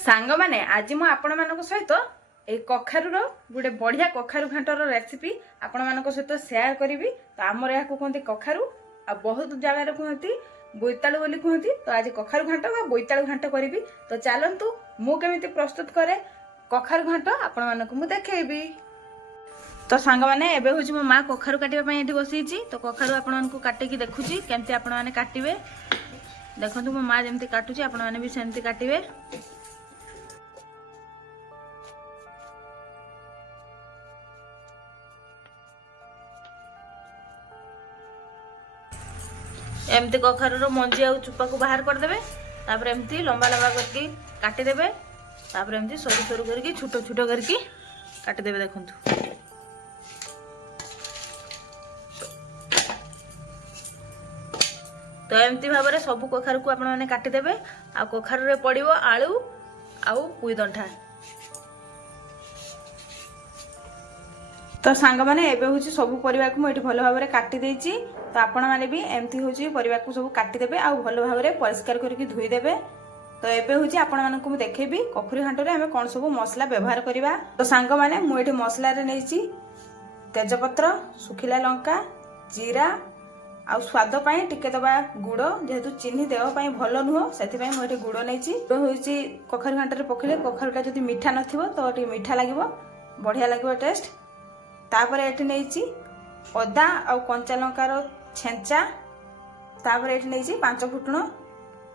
सांग माने आज मु आपण मानक सहित ए कखारुर गोटे बढ़िया कखारु घांटर रेसिपी आपण मानक सहित शेयर करी। तो आमर या कहते कखारु आ बहुत जगह कहती बोईतालु बोली कहती। तो आज कखारु घांट बा बोईतालु घांट करी। तो चलतु मु केमिति प्रस्तुत करे कखारु घांट आपण मानक मु देखेबी। तो सांग माने एबे होची मो मां कखारु काटिबा पई एठी बसीची। तो कखारु आपण मानकु काटिकी देखुची केमति आपण माने काटिबे। देखंतु मो मां जेमति काटुची आपण माने भी सेमति काटिबे। एमती कखारुर मंजी आ चुपा को बाहर कर देबे। तापर एमती लंबा लंबा करके काटी देबे। तापर एमती सरू सरू करके छोटो छोटो करके काटी देबे। देखंतु तो एमती भाबरे सब कखारु को आपण माने काटी देबे। आ कखारु रे पड़िबो आलू आउ पुई दंठा। तो सांग माने एबे होची सब परिवा को एठी भलो भाबरे काटी देची। तो आपण माने भी एमती होची परिवा को सब काटी देबे आ भलो भाबरे परिष्कार करके धोई देबे। तो एबे होची आपण मानकु मु देखेबी कखुरी घांट रे हमें कोन सब मसला व्यवहार करिबा। तो सांग माने मु एठी मसला रे नेची तेजपत्र सुखिला लंका जीरा आ स्वाद पई टिके दबा गुड़ जेहेतु चीनी देह पई भलो नुह सेति पई मु एठी गुड़ नेची। तो होची कखुरी घांट रे पखिले कखुरीटा जदी मीठा नथिबो तो एठी मीठा लागिबो बढ़िया लागिबो टेस्ट। तापर एठी नेची अदा आ कंचा लंकार छेंचा। तापर एठी नेची 5 फुटण।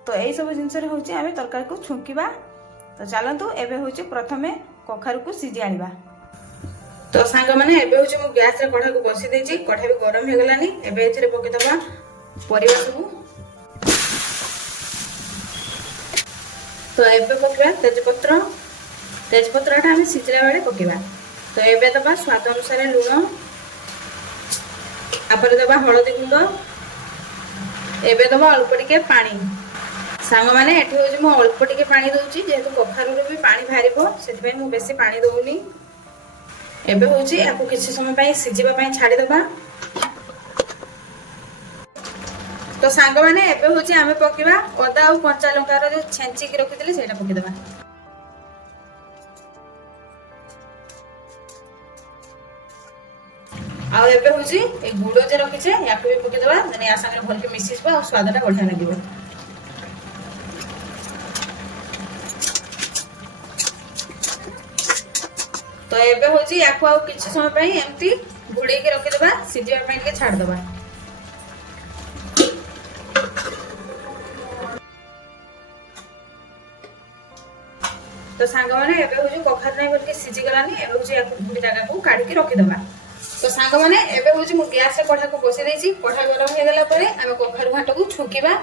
तो यही सब जिनस रे होची आमे तरकारी को छुंकीबा। तो चलंतु एबे होची प्रथमे कखारु को सिजी आनिबा। तो सांग माने एबे होची मु गैस रे कढ़ा को बसी देची। कढ़ा भी गरम हे गलानी। एबे एथिरे पके दबा परिवा सब। तो एबे पकेबा तेजपत्र। तेजपत्रटा आमे सिजला बेले पकेबा। तो एबे दबा स्वाद अनुसार लूण। आपरे दबा हळदी गुंड। एबे दबा अल्प टिके पानी। सांग माने एठी होची मु अल्प टिके पानी दउची जेहेतु कखारु रे भी पानी भारिबो सेति पई मु बेसी पानी दउनी। एबे होची याको किछि समय पई सिजिबा पई छाडी दबा। तो सांग माने एबे होची आमे पकेबा अदा और कंचा लंका रो जो छेंची की रखितले सेटा पके दबा। आ एबे होची ए गुड़ जे रखिछे याको भी पके दबा। जने या संगे भल के मिसिसबा और स्वादटा बढ़िया लागिबो। तो एबे होची याको आ किछि समय पई एम्ति घुड़े के रखि दबा सिजिबा पई के छाड़ दबा। तो सांग माने एबे होची कखार नै बोल के सिजि गलानी। एबे होची याको घुड़ी जागा को काढी के रखि दबा। तो सांग माने एबे होची मु गैस रे कढ़ा को बसी देची। कढ़ा गरम हे गला परे आमे कखारु घांट को छुकीबा।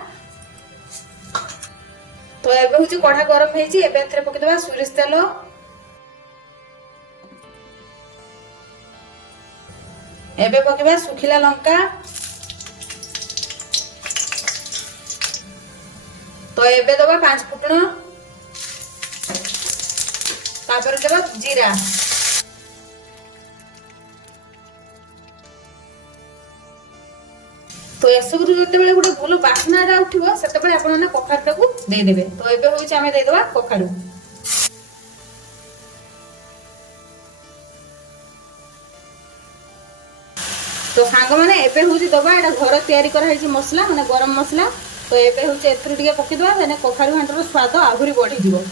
तो एबे होची कढ़ा गरम हेची। एबे एथरे पके दबा सोरिष तेल। एबे पकेबा सुखिला लंका। तो एबे दबा 5 फुटण। तापर देबा जीरा। तो एसबु जते बेले गोटे भूल बास्नाटा उठिबो सेते बेले आपण ना कखारुटा को दे देबे। तो एबे होची आमे दे देबा कखारु। तो सांग माने एबे होची दबा एटा घर तयारी करा हैची मसला माने गरम मसला। तो एबे होची एथुर टिके पकी दबा देने कखारु घांटर स्वाद आहुरी बढ़ी जिवो।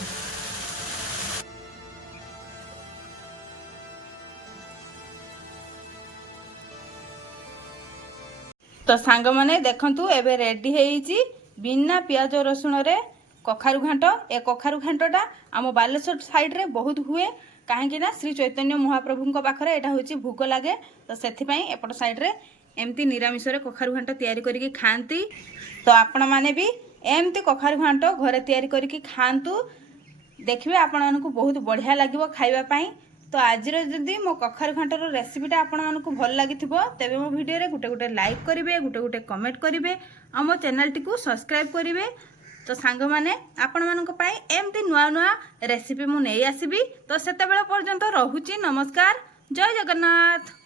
तो सांग माने देखंतु एबे रेडी हेइची बिना प्याज रसुण रे कखारु घांट। ए कखारु घांटटा आम बालेश्वर साइड रे बहुत हुए काहेकि ना श्री चैतन्य महाप्रभु को पाखरे एटा होची भोग लागे। तो सेथि पई एपट साइड रे एमती निरामिष रे कखारु घांट तयारी करके खांती। तो आपण माने भी एमती कखारु घांट घरे तयारी करके खांतु। देखिबे आपण मानकु बहुत बढ़िया लागिवो खाइबा पई। तो आज जदि मो कखारु घांटर रेसिपीटा आपण मानकु भल लागिथिबो तेबे मो वीडियो रे गुटे गुटे लाइक करिवे गुटे गुटे कमेंट करिवे आ मो चैनल टी को सब्सक्राइब करिवे। तो सांग माने आपण मानक पई एमती नुआ नुआ रेसिपी मु नै आसीबी। तो सेते बेला पर्यंत रहुची नमस्कार। जय जगन्नाथ।